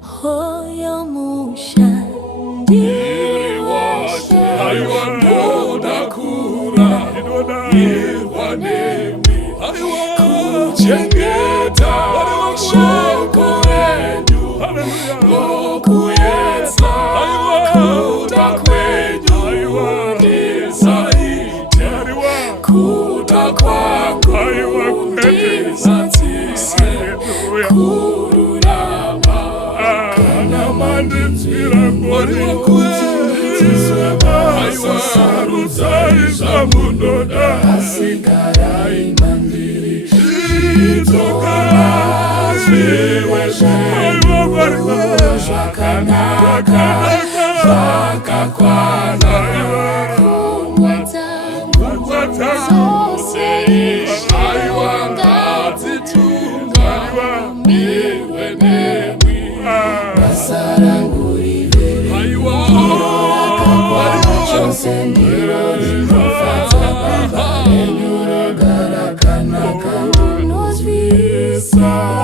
Hoyo Mushandiri Washe Nodakura Irwanemi Kuchengeta Shoko enyu Lokuyetsa Kuda kwenyu Nizaite Kuda kwangu Nizatise Kurunama Kanamanditsira Aiwa munoda asigara imandiri itoka ziweshe zvakanaka zvakakwana zose aiwa ngadzitunga miwe nemi basa rangu riveri Sendiro rinofadza baba renyu rogara kanaka nos visa